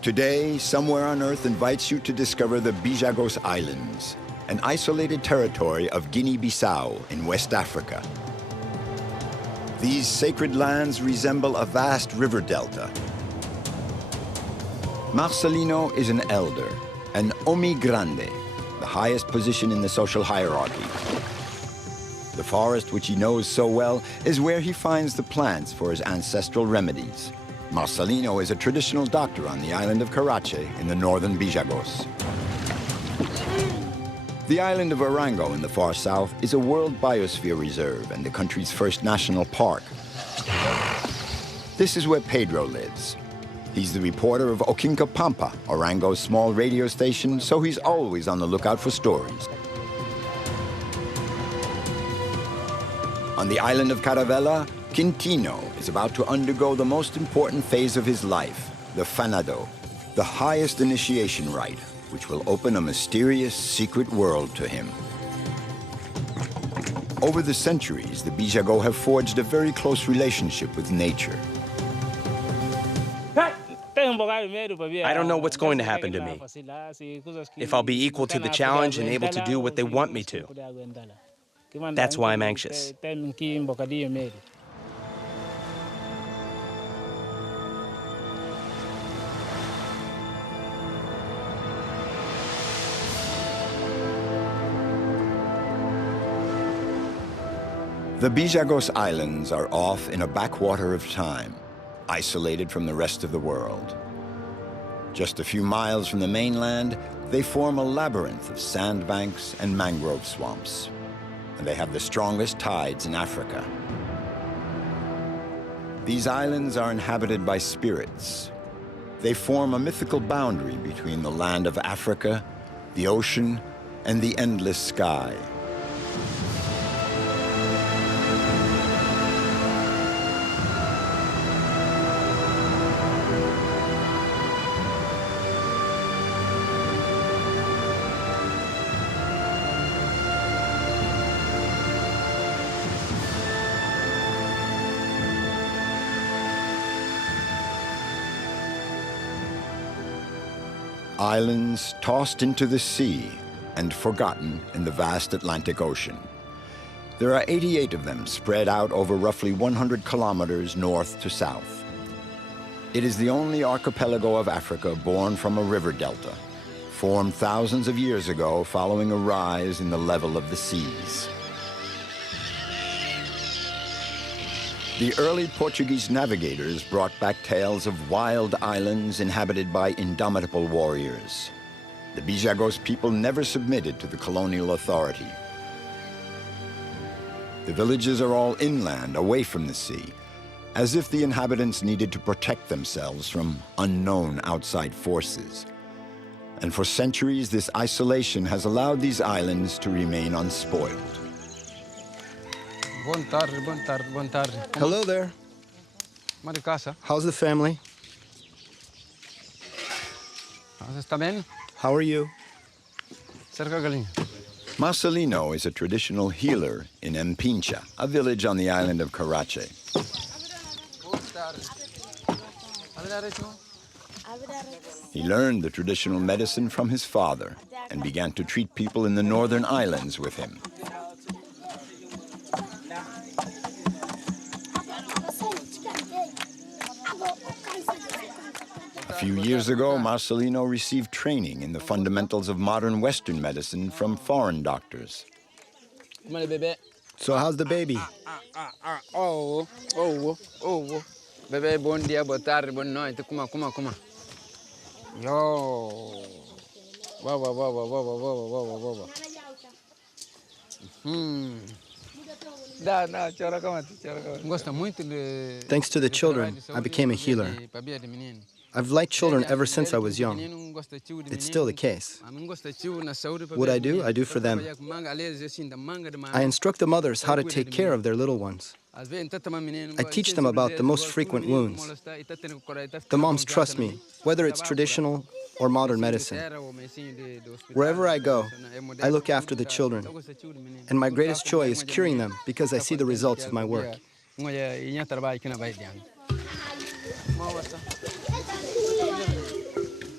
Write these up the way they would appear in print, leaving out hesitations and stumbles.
Today, Somewhere on Earth invites you to discover the Bissagos Islands, an isolated territory of Guinea-Bissau in West Africa. These sacred lands resemble a vast river delta. Marcelino is an elder, an Omi Grande, the highest position in the social hierarchy. The forest, which he knows so well, is where he finds the plants for his ancestral remedies. Marcelino is a traditional doctor on the island of Karachi in the northern Bissagos. The island of Orango in the far south is a World Biosphere Reserve and the country's first national park. This is where Pedro lives. He's the reporter of Okinka Pampa, Orango's small radio station, so he's always on the lookout for stories. On the island of Caravella, Quintino is about to undergo the most important phase of his life, the fanado, the highest initiation rite, which will open a mysterious, secret world to him. Over the centuries, the Bissagos have forged a very close relationship with nature. I don't know what's going to happen to me, if I'll be equal to the challenge and able to do what they want me to. That's why I'm anxious. The Bissagos Islands are off in a backwater of time, isolated from the rest of the world. Just a few miles from the mainland, they form a labyrinth of sandbanks and mangrove swamps. And they have the strongest tides in Africa. These islands are inhabited by spirits. They form a mythical boundary between the land of Africa, the ocean, and the endless sky. Islands tossed into the sea and forgotten in the vast Atlantic Ocean. There are 88 of them spread out over roughly 100 kilometers north to south. It is the only archipelago of Africa born from a river delta, formed thousands of years ago following a rise in the level of the seas. The early Portuguese navigators brought back tales of wild islands inhabited by indomitable warriors. The Bissagos people never submitted to the colonial authority. The villages are all inland, away from the sea, as if the inhabitants needed to protect themselves from unknown outside forces. And for centuries, this isolation has allowed these islands to remain unspoiled. Hello there. How's the family? How are you? Marcelino is a traditional healer in Mpincha, a village on the island of Karachi. He learned the traditional medicine from his father and began to treat people in the northern islands with him. A few years ago, Marcelino received training in the fundamentals of modern Western medicine from foreign doctors. So how's the baby? Bebê, bom dia, boa tarde, boa noite. Kuma. Yo. Wow. Thanks to the children, I became a healer. I've liked children ever since I was young. It's still the case. What I do for them. I instruct the mothers how to take care of their little ones. I teach them about the most frequent wounds. The moms trust me, whether it's traditional or modern medicine. Wherever I go, I look after the children. And my greatest joy is curing them because I see the results of my work.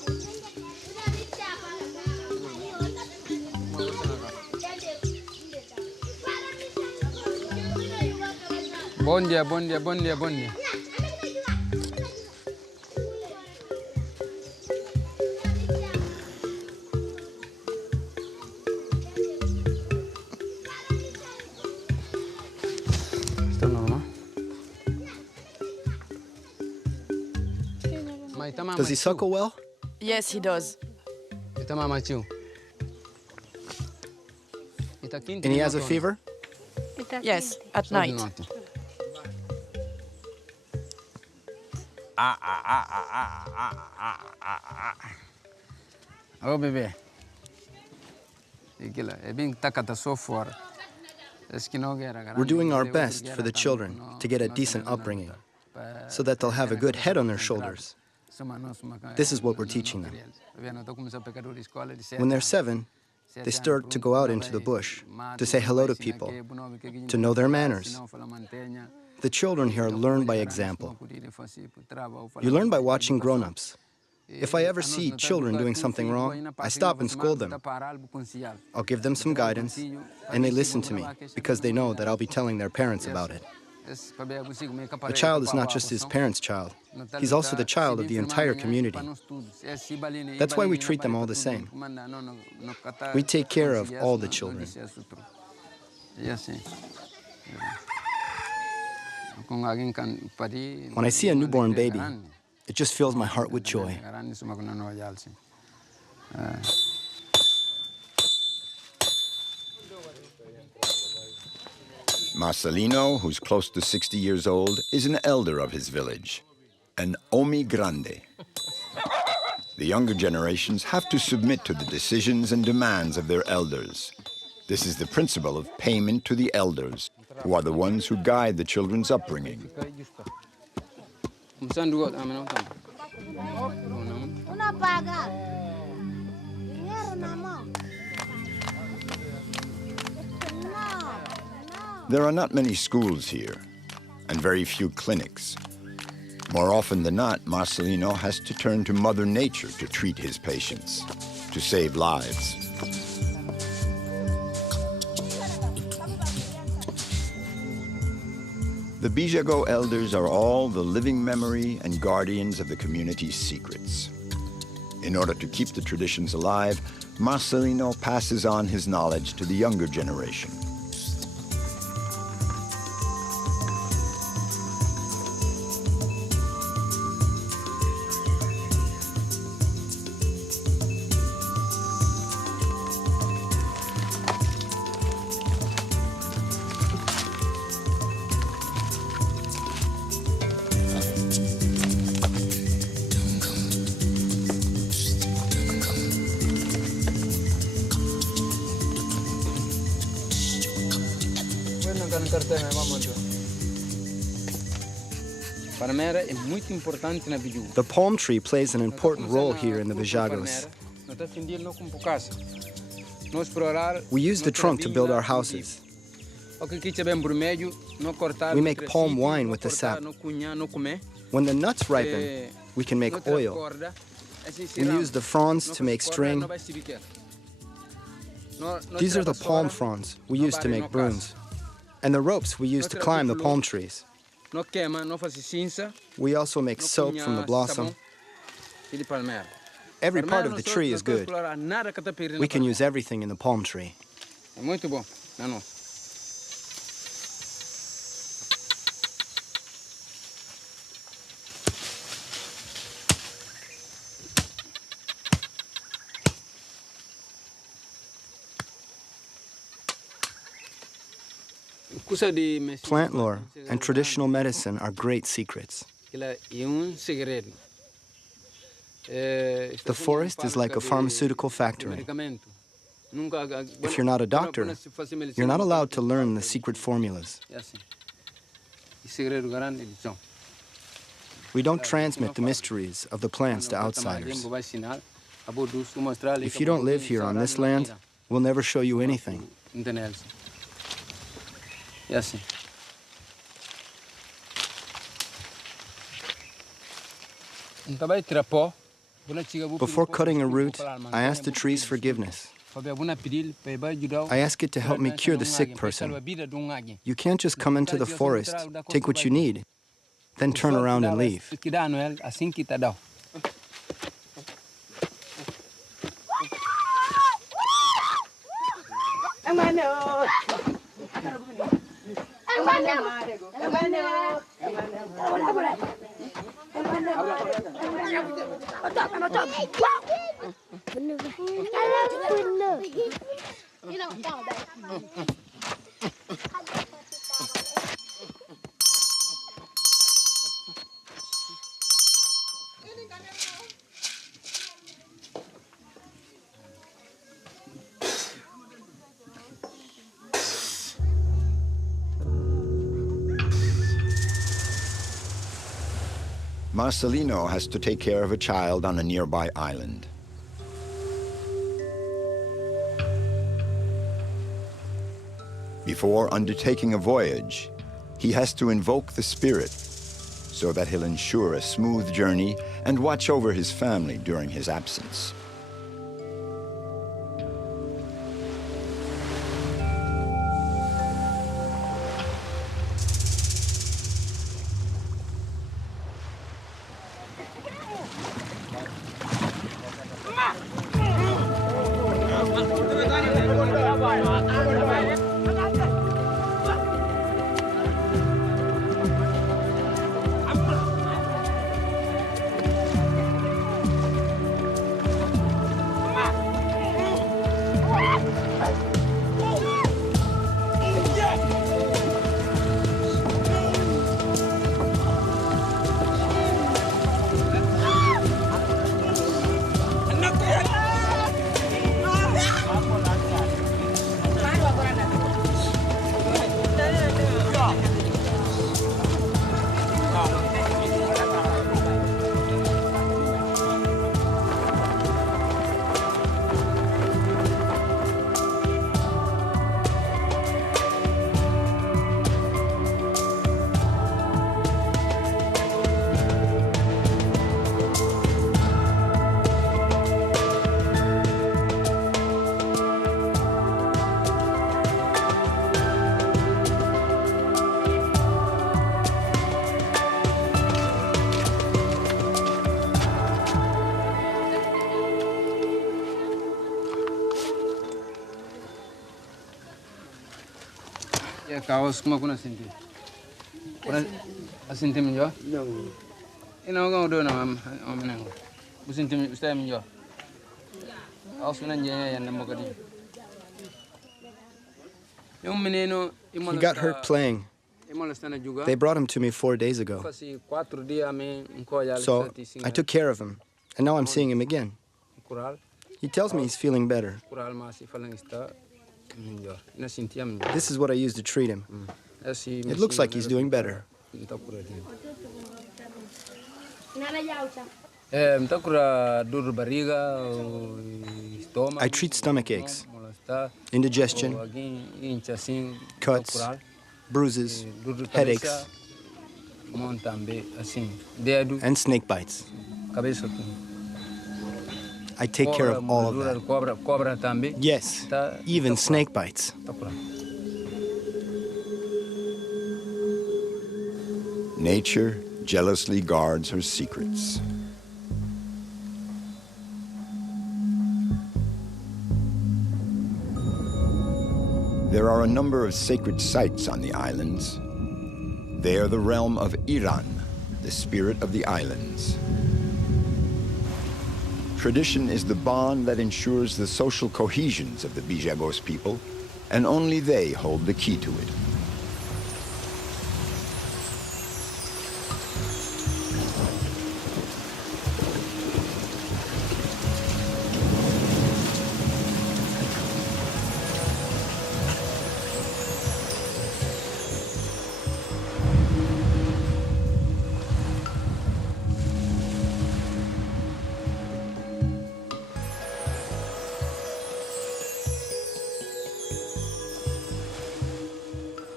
Bom dia, bom dia, bom dia, bom dia. Está normal? Does he suckle well? Yes, he does. And he has a fever? Yes, at night. Oh, bebê. É bem tacata só fora. We're doing our best for the children to get a decent upbringing, so that they'll have a good head on their shoulders. This is what we're teaching them. When they're 7, they start to go out into the bush, to say hello to people, to know their manners. The children here learn by example. You learn by watching grown-ups. If I ever see children doing something wrong, I stop and scold them. I'll give them some guidance, and they listen to me, because they know that I'll be telling their parents about it. A child is not just his parents' child. He's also the child of the entire community. That's why we treat them all the same. We take care of all the children. When I see a newborn baby, it just fills my heart with joy. Marcelino, who's close to 60 years old, is an elder of his village, an Omi Grande. The younger generations have to submit to the decisions and demands of their elders. This is the principle of payment to the elders, who are the ones who guide the children's upbringing. There are not many schools here, and very few clinics. More often than not, Marcelino has to turn to Mother Nature to treat his patients, to save lives. The Bissagos elders are all the living memory and guardians of the community's secrets. In order to keep the traditions alive, Marcelino passes on his knowledge to the younger generation. The palm tree plays an important role here in the Bissagos. We use the trunk to build our houses. We make palm wine with the sap. When the nuts ripen, we can make oil. We use the fronds to make string. These are the palm fronds we use to make brooms. And the ropes we use to climb the palm trees. We also make soap from the blossom. Every part of the tree is good. We can use everything in the palm tree. Plant lore and traditional medicine are great secrets. The forest is like a pharmaceutical factory. If you're not a doctor, you're not allowed to learn the secret formulas. We don't transmit the mysteries of the plants to outsiders. If you don't live here on this land, we'll never show you anything. Before cutting a root, I ask the tree's forgiveness. I ask it to help me cure the sick person. You can't just come into the forest, take what you need, then turn around and leave. Marcelino has to take care of a child on a nearby island. Before undertaking a voyage, he has to invoke the spirit so that he'll ensure a smooth journey and watch over his family during his absence. Kaos kuma kuna sinti. Kuna asinti minjo? No. Ina ngo do na menengo. Businti ustai minjo. Kaos kuna njenya yanda mogadi. Yung meneno He got hurt playing. They brought him to me 4 days ago. So I took care of him, and now I'm seeing him again. He tells me he's feeling better. This is what I use to treat him. It looks like he's doing better. I treat stomach aches, indigestion, cuts, bruises, headaches, and snake bites. I take care of all of that. Yes, even snake bites. Nature jealously guards her secrets. There are a number of sacred sites on the islands. They are the realm of Iran, the spirit of the islands. Tradition is the bond that ensures the social cohesions of the Bissagos people, and only they hold the key to it.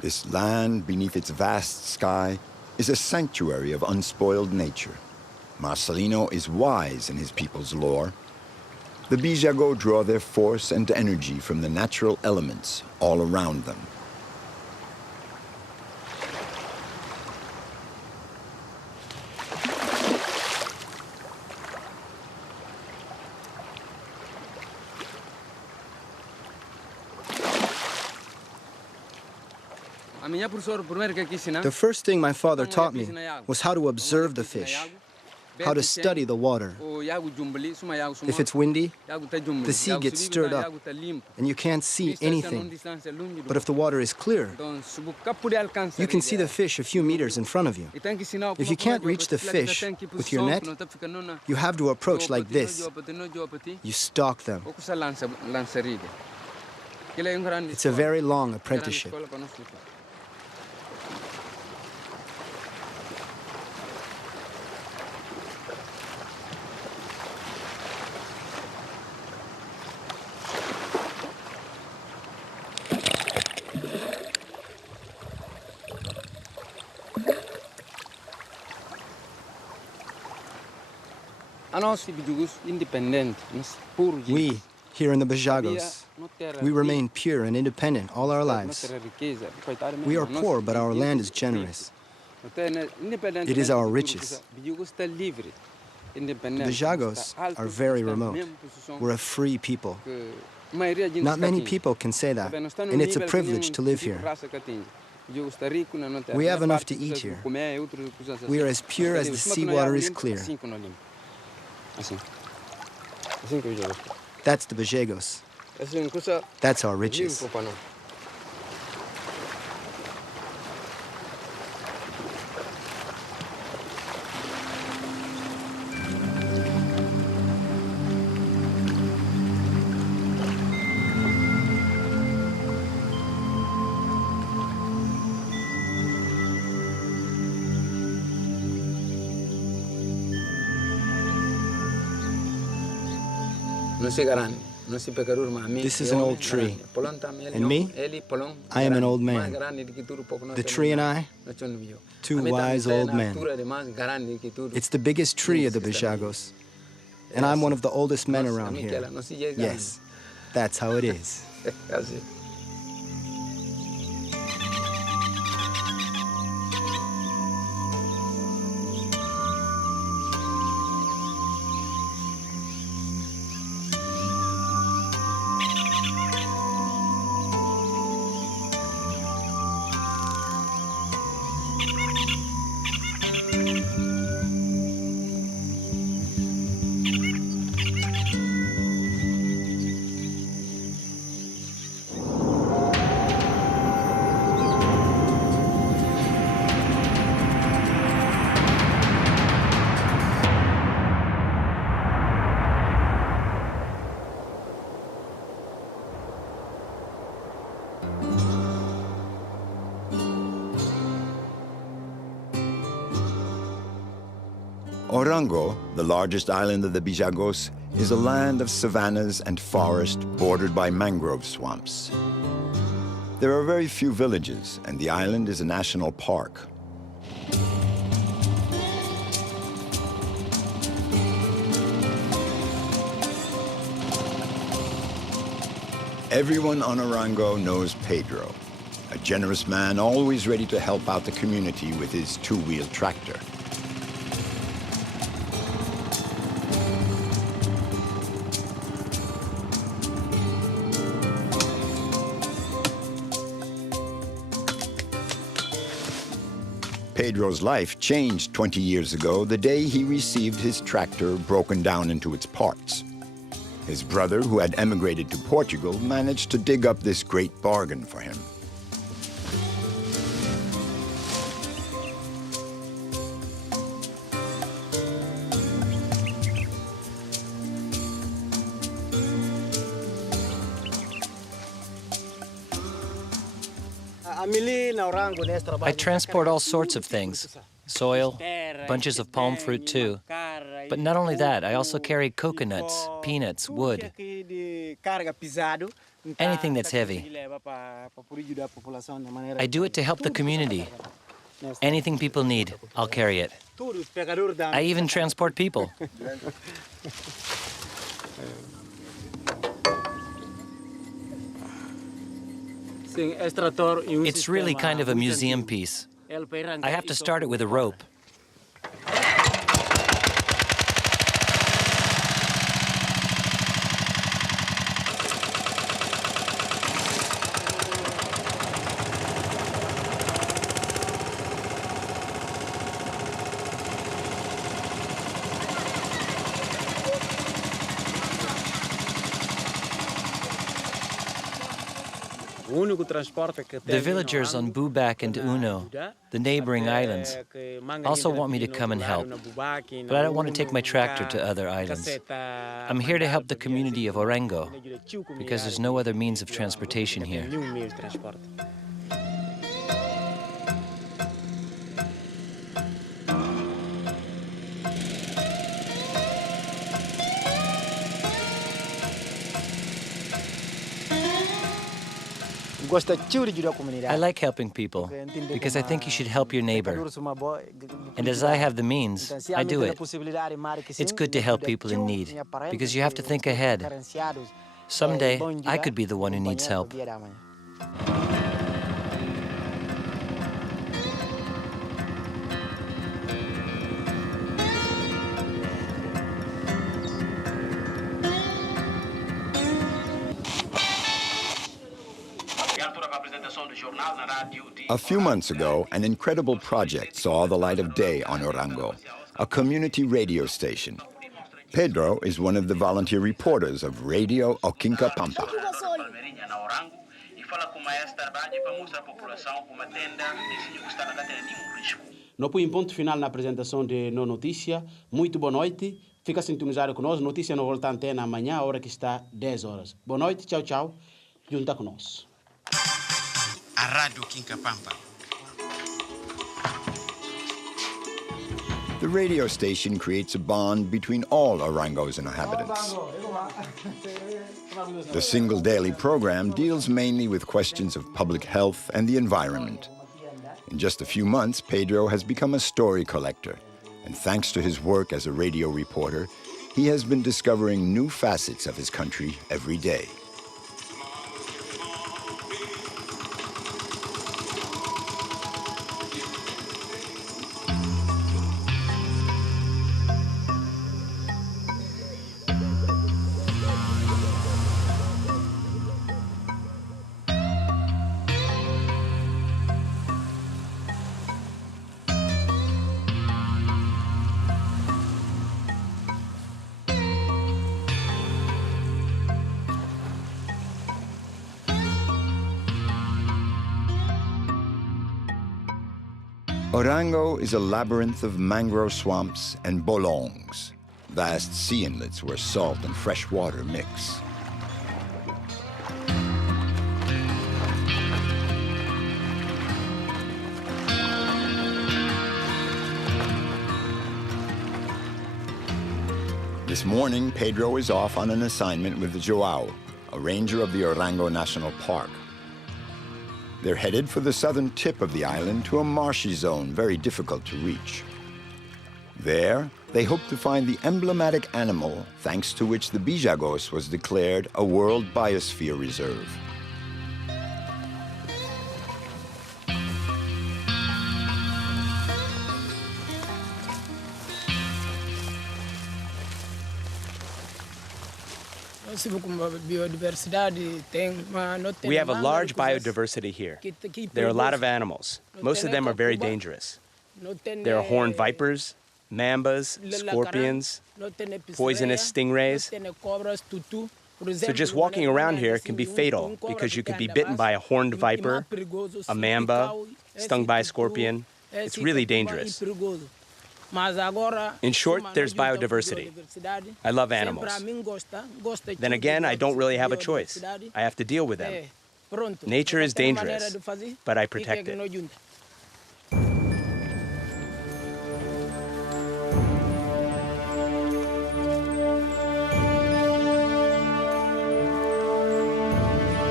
This land beneath its vast sky is a sanctuary of unspoiled nature. Marcelino is wise in his people's lore. The Bissagos draw their force and energy from the natural elements all around them. The first thing my father taught me was how to observe the fish, how to study the water. If it's windy, the sea gets stirred up, and you can't see anything. But if the water is clear, you can see the fish a few meters in front of you. If you can't reach the fish with your net, you have to approach like this. You stalk them. It's a very long apprenticeship. We, here in the Bissagos, we remain pure and independent all our lives. We are poor, but our land is generous. It is our riches. The Bissagos are very remote. We're a free people. Not many people can say that, and it's a privilege to live here. We have enough to eat here. We are as pure as the seawater is clear. That's the Bissagos. That's our riches. This is an old tree, and me, I am an old man. The tree and I, two wise old men. It's the biggest tree of the Bissagos, and I'm one of the oldest men around here. Yes, that's how it is. Orango, the largest island of the Bissagos, is a land of savannas and forest bordered by mangrove swamps. There are very few villages, and the island is a national park. Everyone on Orango knows Pedro, a generous man always ready to help out the community with his two-wheel tractor. Pedro's life changed 20 years ago, the day he received his tractor broken down into its parts. His brother, who had emigrated to Portugal, managed to dig up this great bargain for him. I transport all sorts of things. Soil, bunches of palm fruit too. But not only that, I also carry coconuts, peanuts, wood. anything that's heavy. I do it to help the community. Anything people need, I'll carry it. I even transport people. It's really kind of a museum piece. I have to start it with a rope. The villagers on Bubak and Uno, the neighboring islands, also want me to come and help, but I don't want to take my tractor to other islands. I'm here to help the community of Orango, because there's no other means of transportation here. I like helping people because I think you should help your neighbor. And as I have the means, I do it. It's good to help people in need because you have to think ahead. Someday, I could be the one who needs help. A few months ago, an incredible project saw the light of day on Orango, a community radio station. Pedro is one of the volunteer reporters of Radio Okinka Pampa. Nós põe ponto final na apresentação de No Notícia. Muito boa noite. Fica sintonizado conosco. Notícia não volta à antena amanhã, a hora que está 10 horas. Boa noite, tchau, tchau. Junta conosco. A Rádio Okinka Pampa. The radio station creates a bond between all Orango's inhabitants. The single daily program deals mainly with questions of public health and the environment. In just a few months, Pedro has become a story collector, and thanks to his work as a radio reporter, he has been discovering new facets of his country every day. Orango is a labyrinth of mangrove swamps and bolongs, vast sea inlets where salt and fresh water mix. This morning, Pedro is off on an assignment with Joao, a ranger of the Orango National Park. They're headed for the southern tip of the island to a marshy zone very difficult to reach. There, they hope to find the emblematic animal thanks to which the Bissagos was declared a World Biosphere Reserve. We have a large biodiversity here. There are a lot of animals. Most of them are very dangerous. There are horned vipers, mambas, scorpions, poisonous stingrays. So just walking around here can be fatal because you could be bitten by a horned viper, a mamba, stung by a scorpion. It's really dangerous. In short, there's biodiversity. I love animals. Then again, I don't really have a choice. I have to deal with them. Nature is dangerous, but I protect it.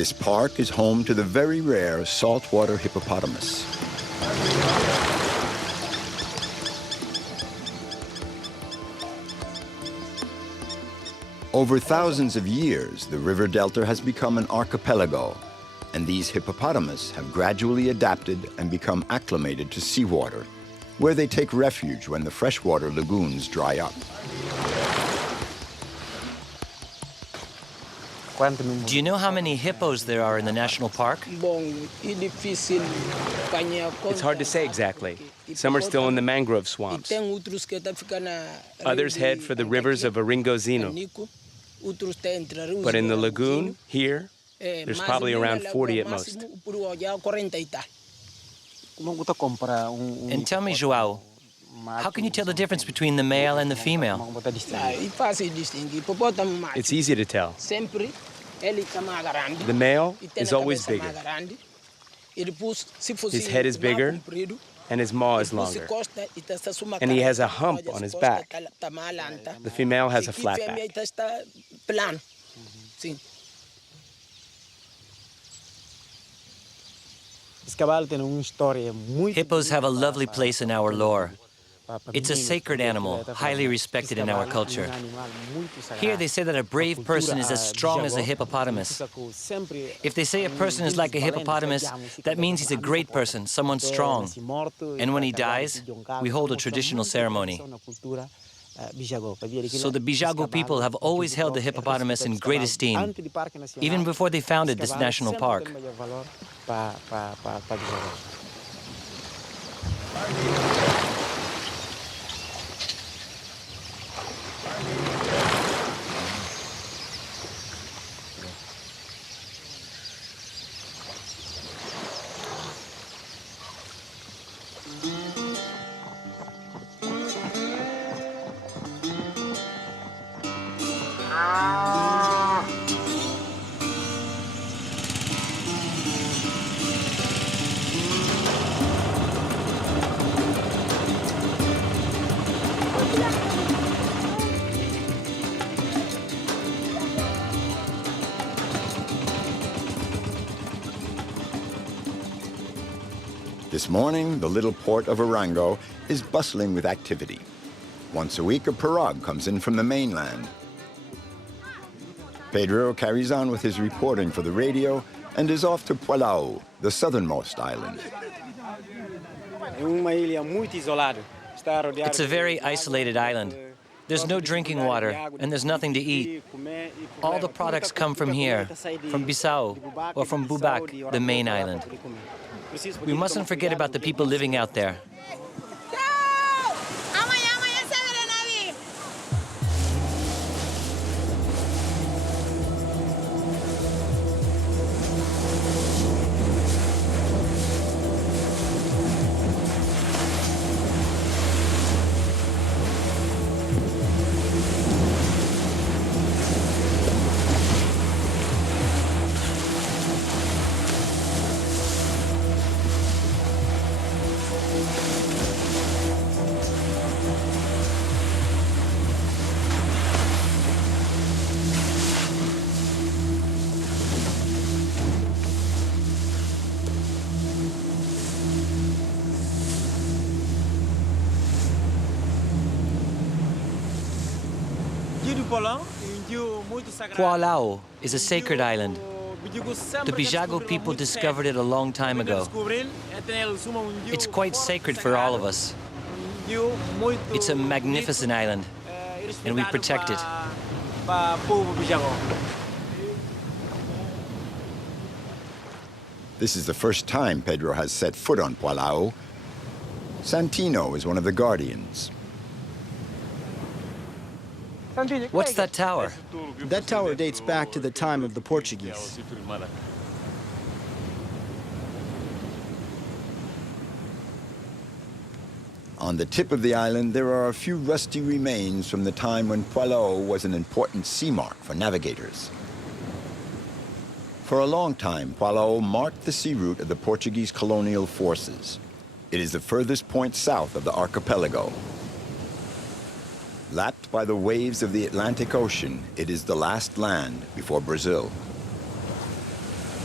This park is home to the very rare saltwater hippopotamus. Over thousands of years, the river delta has become an archipelago, and these hippopotamus have gradually adapted and become acclimated to seawater, where they take refuge when the freshwater lagoons dry up. Do you know how many hippos there are in the national park? It's hard to say exactly. Some are still in the mangrove swamps. Others head for the rivers of Aringozino. But in the lagoon, here, there's probably around 40 at most. And tell me, João, how can you tell the difference between the male and the female? It's easy to tell. The male is always bigger. His head is bigger, and his maw is longer. And he has a hump on his back. The female has a flat back. Hippos have a lovely place in our lore. It's a sacred animal, highly respected in our culture. Here they say that a brave person is as strong as a hippopotamus. If they say a person is like a hippopotamus, that means he's a great person, someone strong. And when he dies, we hold a traditional ceremony. So the Bissagos people have always held the hippopotamus in great esteem, even before they founded this national park. This morning, the little port of Arango is bustling with activity. Once a week, a pirogue comes in from the mainland. Pedro carries on with his reporting for the radio and is off to Palau, the southernmost island. It's a very isolated island. There's no drinking water, and there's nothing to eat. All the products come from here, from Bissau, or from Bubac, the main island. We mustn't forget about the people living out there. Palau is a sacred island. The Bissagos people discovered it a long time ago. It's quite sacred for all of us. It's a magnificent island, and we protect it. This is the first time Pedro has set foot on Palau. Santino is one of the guardians. What's that tower? That tower dates back to the time of the Portuguese. On the tip of the island, there are a few rusty remains from the time when Palau was an important sea mark for navigators. For a long time, Palau marked the sea route of the Portuguese colonial forces. It is the furthest point south of the archipelago. Lapped by the waves of the Atlantic Ocean, it is the last land before Brazil.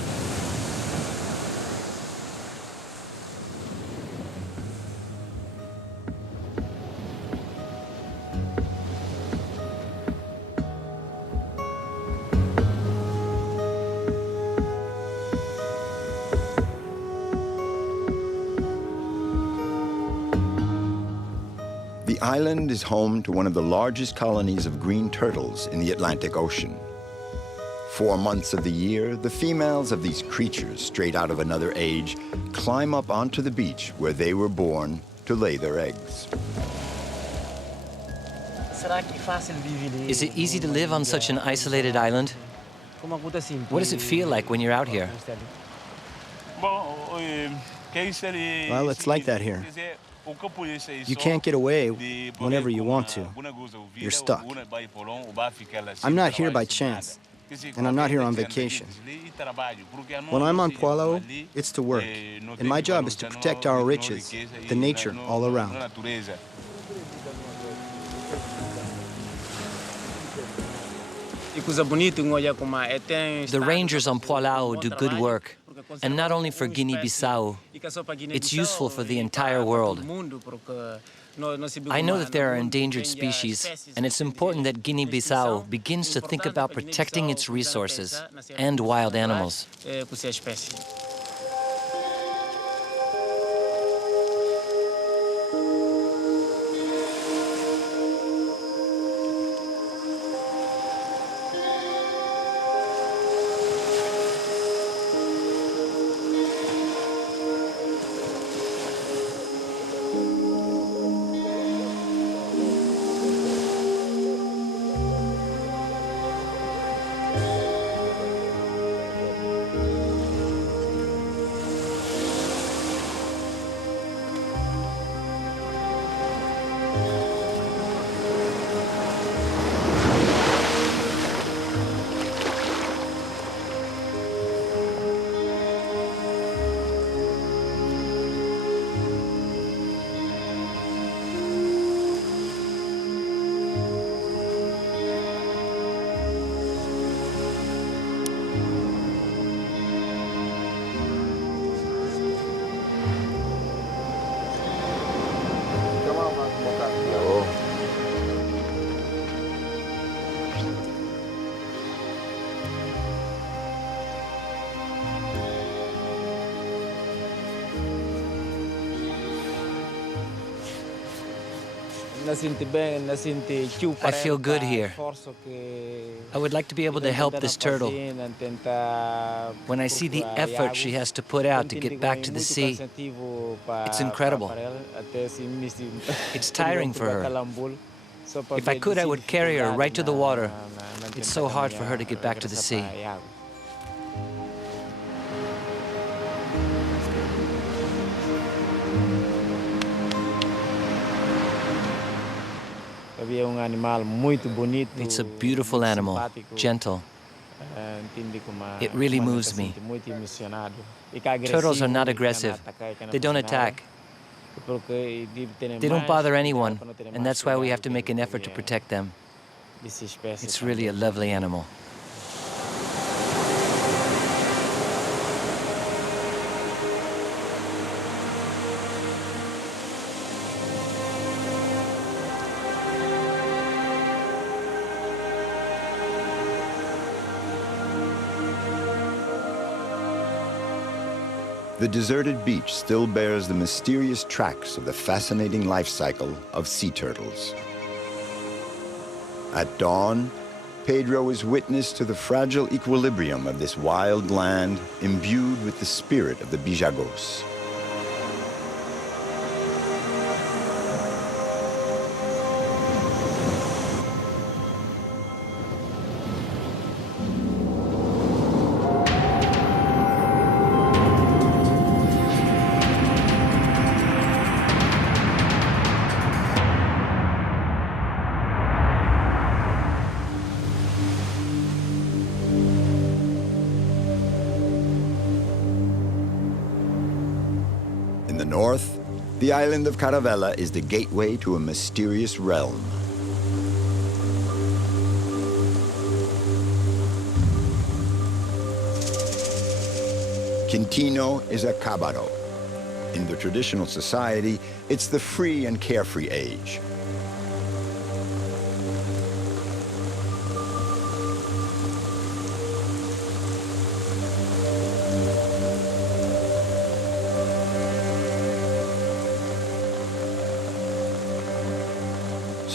The island is home to one of the largest colonies of green turtles in the Atlantic Ocean. 4 months of the year, the females of these creatures, straight out of another age, climb up onto the beach where they were born to lay their eggs. Is it easy to live on such an isolated island? What does it feel like when you're out here? Well, it's like that here. You can't get away whenever you want to. You're stuck. I'm not here by chance, and I'm not here on vacation. When I'm on Pualo, it's to work, and my job is to protect our riches, the nature all around. The rangers on Pualao do good work, and not only for Guinea-Bissau, it's useful for the entire world. I know that there are endangered species, and it's important that Guinea-Bissau begins to think about protecting its resources and wild animals. I feel good here. I would like to be able to help this turtle. When I see the effort she has to put out to get back to the sea, it's incredible. It's tiring for her. If I could, I would carry her right to the water. It's so hard for her to get back to the sea. It's a beautiful animal, gentle. It really moves me. Turtles are not aggressive. They don't attack. They don't bother anyone, and that's why we have to make an effort to protect them. It's really a lovely animal. The deserted beach still bears the mysterious tracks of the fascinating life cycle of sea turtles. At dawn, Pedro is witness to the fragile equilibrium of this wild land imbued with the spirit of the Bissagos. In the north, the island of Caravella is the gateway to a mysterious realm. Quintino is a cabaro. In the traditional society, it's the free and carefree age.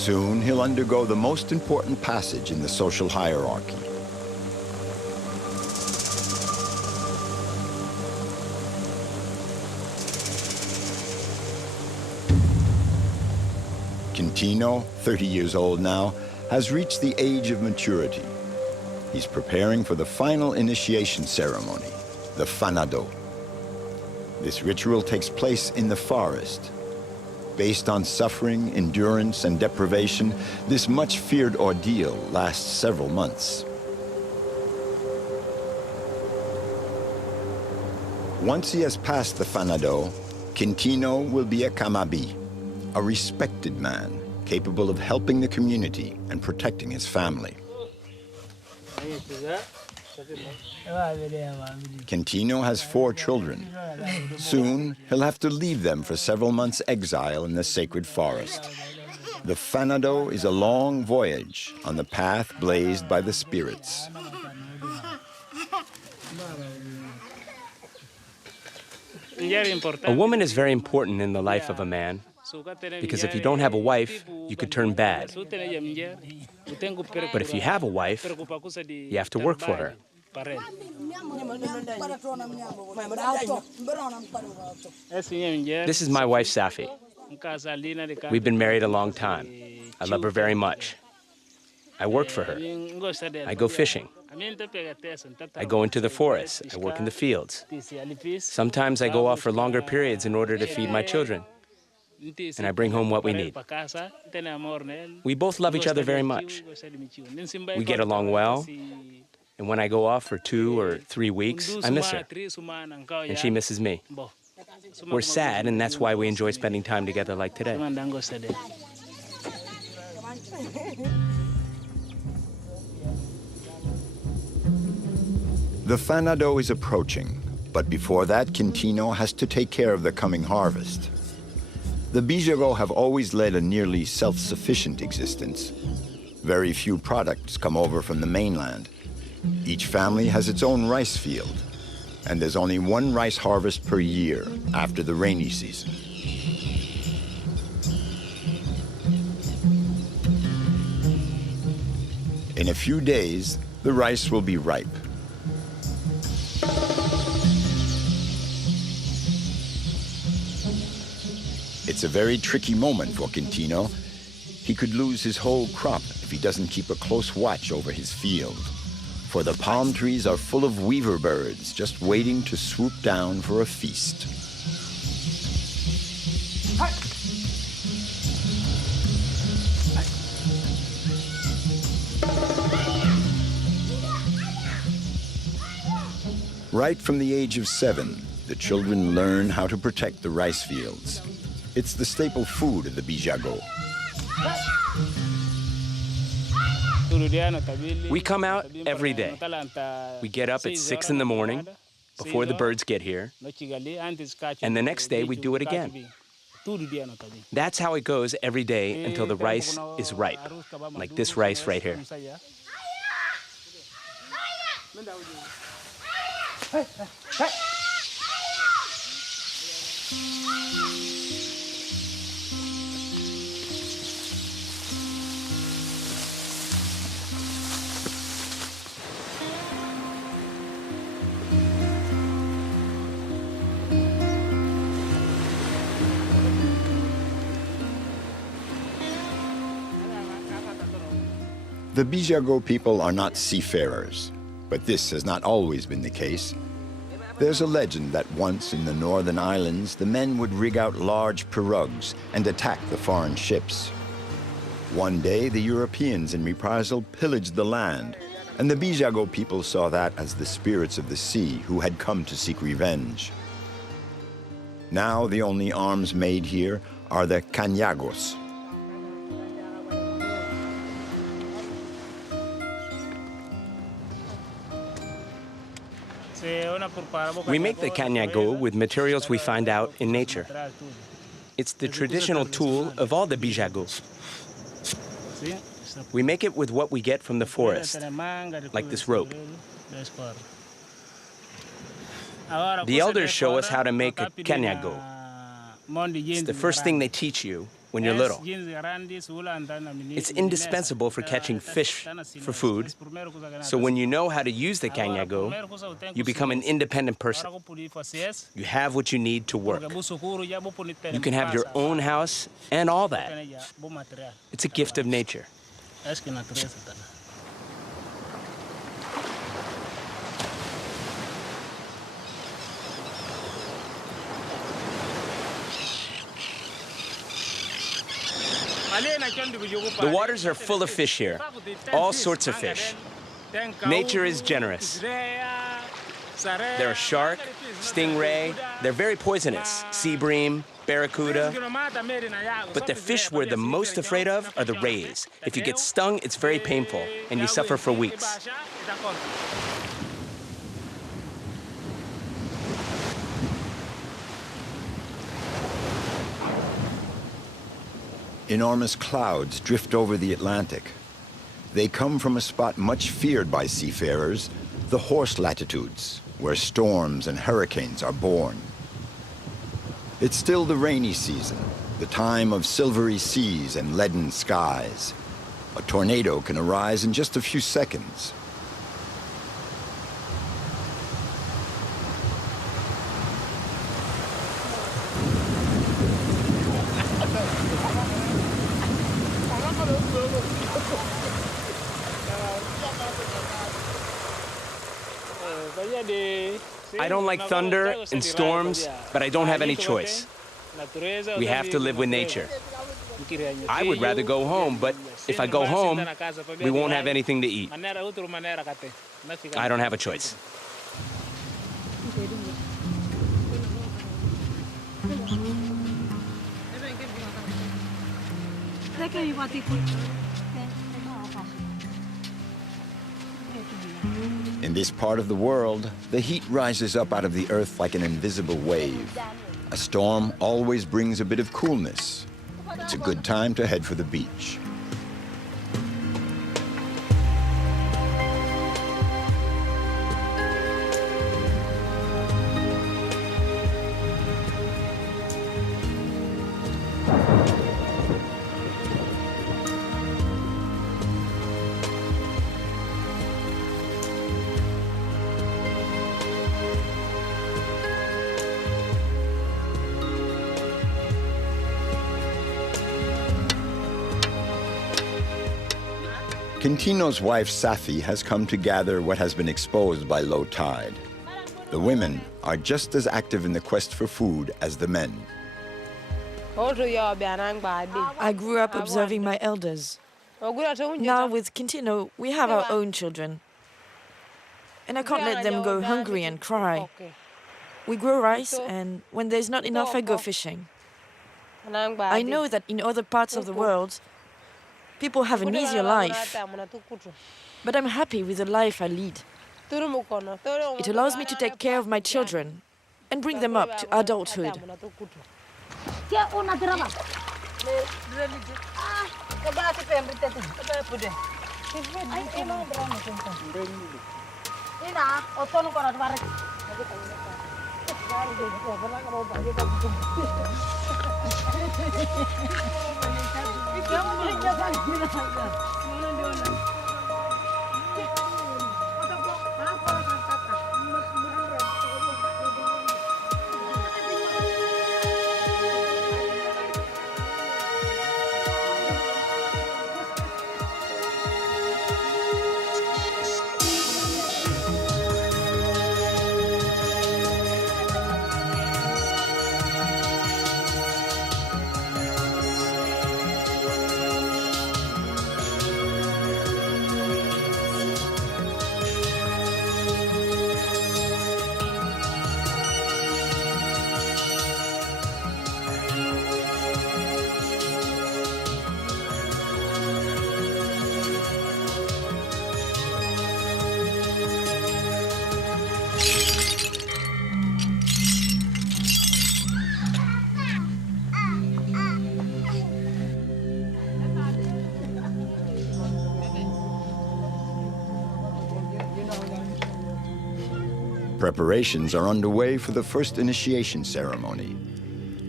Soon he'll undergo the most important passage in the social hierarchy. Quintino, 30 years old now, has reached the age of maturity. He's preparing for the final initiation ceremony, the fanado. This ritual takes place in the forest. Based on suffering, endurance, and deprivation, this much-feared ordeal lasts several months. Once he has passed the fanado, Quintino will be a kamabi, a respected man capable of helping the community and protecting his family. Quintino has 4 children. Soon, he'll have to leave them for several months' exile in the sacred forest. The fanado is a long voyage on the path blazed by the spirits. A woman is very important in the life of a man, because if you don't have a wife, you could turn bad. But if you have a wife, you have to work for her. This is my wife, Safi. We've been married a long time. I love her very much. I work for her. I go fishing. I go into the forest. I work in the fields. Sometimes I go off for longer periods in order to feed my children. And I bring home what we need. We both love each other very much. We get along well. And when I go off for 2 or 3 weeks, I miss her. And she misses me. We're sad, and that's why we enjoy spending time together like today. The fanado is approaching, but before that, Quintino has to take care of the coming harvest. The Bissagos have always led a nearly self-sufficient existence. Very few products come over from the mainland. Each family has its own rice field, and there's only one rice harvest per year after the rainy season. In a few days, the rice will be ripe. It's a very tricky moment for Quintino. He could lose his whole crop if he doesn't keep a close watch over his field. For the palm trees are full of weaver birds just waiting to swoop down for a feast. Right from the age of 7, the children learn how to protect the rice fields. It's the staple food of the Bissagos. We come out every day. We get up at 6 in the morning, before the birds get here, and the next day we do it again. That's how it goes every day until the rice is ripe, like this rice right here. The Bissagos people are not seafarers, but this has not always been the case. There's a legend that once in the northern islands, the men would rig out large pirogues and attack the foreign ships. One day, the Europeans in reprisal pillaged the land, and the Bissagos people saw that as the spirits of the sea who had come to seek revenge. Now, the only arms made here are the cañagos. We make the cañago with materials we find out in nature. It's the traditional tool of all the Bissagos. We make it with what we get from the forest, like this rope. The elders show us how to make a cañago. It's the first thing they teach you when you're little. It's indispensable for catching fish for food. So when you know how to use the canyago, you become an independent person. You have what you need to work. You can have your own house and all that. It's a gift of nature. The waters are full of fish here, all sorts of fish. Nature is generous. There are shark, stingray, they're very poisonous, sea bream, barracuda. But the fish we're the most afraid of are the rays. If you get stung, it's very painful, and you suffer for weeks. Enormous clouds drift over the Atlantic. They come from a spot much feared by seafarers, the horse latitudes, where storms and hurricanes are born. It's still the rainy season, the time of silvery seas and leaden skies. A tornado can arise in just a few seconds. I don't like thunder and storms, but I don't have any choice. We have to live with nature. I would rather go home, but if I go home, we won't have anything to eat. I don't have a choice. In this part of the world, the heat rises up out of the earth like an invisible wave. A storm always brings a bit of coolness. It's a good time to head for the beach. Quintino's wife, Safi, has come to gather what has been exposed by low tide. The women are just as active in the quest for food as the men. I grew up observing my elders. Now with Quintino, we have our own children. And I can't let them go hungry and cry. We grow rice, and when there's not enough, I go fishing. I know that in other parts of the world, people have an easier life, but I'm happy with the life I lead. It allows me to take care of my children and bring them up to adulthood. Preparations are underway for the first initiation ceremony.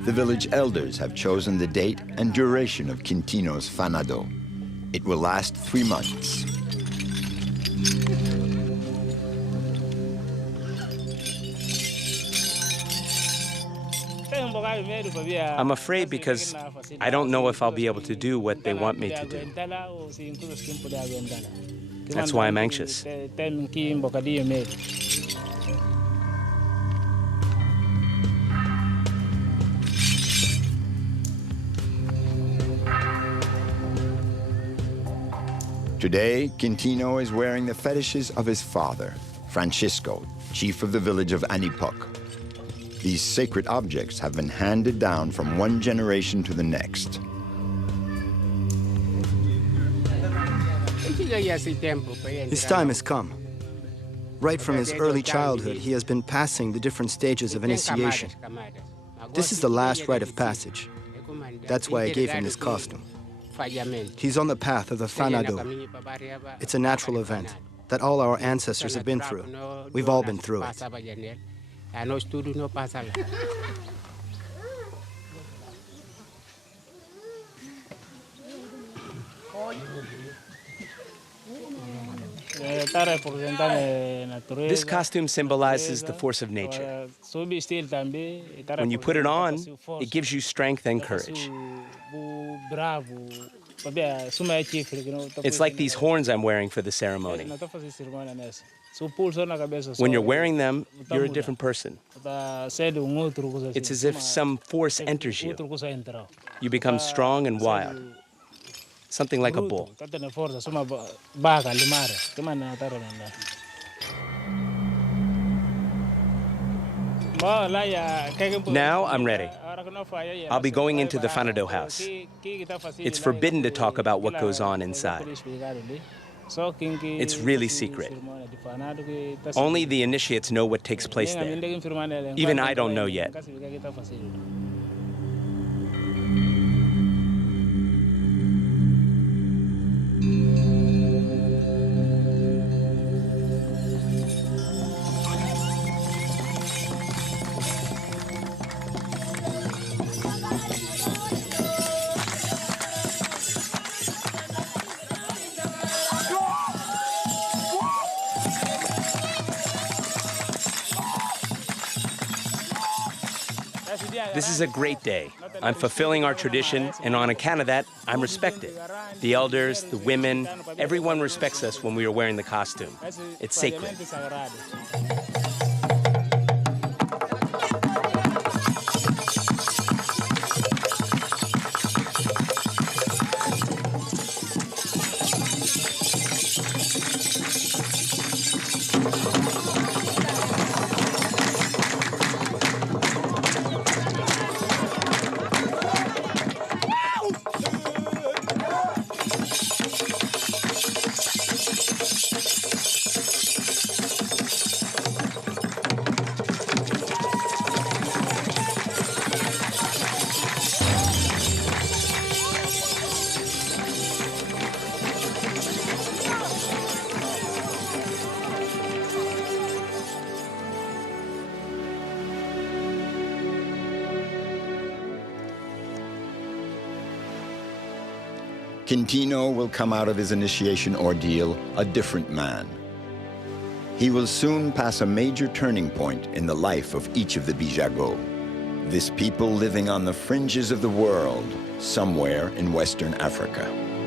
The village elders have chosen the date and duration of Quintino's fanado. It will last 3 months. I'm afraid because I don't know if I'll be able to do what they want me to do. That's why I'm anxious. Today, Quintino is wearing the fetishes of his father, Francisco, chief of the village of Anipuc. These sacred objects have been handed down from one generation to the next. His time has come. Right from his early childhood, he has been passing the different stages of initiation. This is the last rite of passage. That's why I gave him this costume. He's on the path of the fanado. It's a natural event that all our ancestors have been through. We've all been through it. This costume symbolizes the force of nature. When you put it on, it gives you strength and courage. It's like these horns I'm wearing for the ceremony. When you're wearing them, you're a different person. It's as if some force enters you. You become strong and wild. Something like a bull. Now I'm ready. I'll be going into the fanado house. It's forbidden to talk about what goes on inside. It's really secret. Only the initiates know what takes place there. Even I don't know yet. This is a great day. I'm fulfilling our tradition, and on account of that, I'm respected. The elders, the women, everyone respects us when we are wearing the costume. It's sacred. Quintino will come out of his initiation ordeal a different man. He will soon pass a major turning point in the life of each of the Bissagos, this people living on the fringes of the world, somewhere in Western Africa.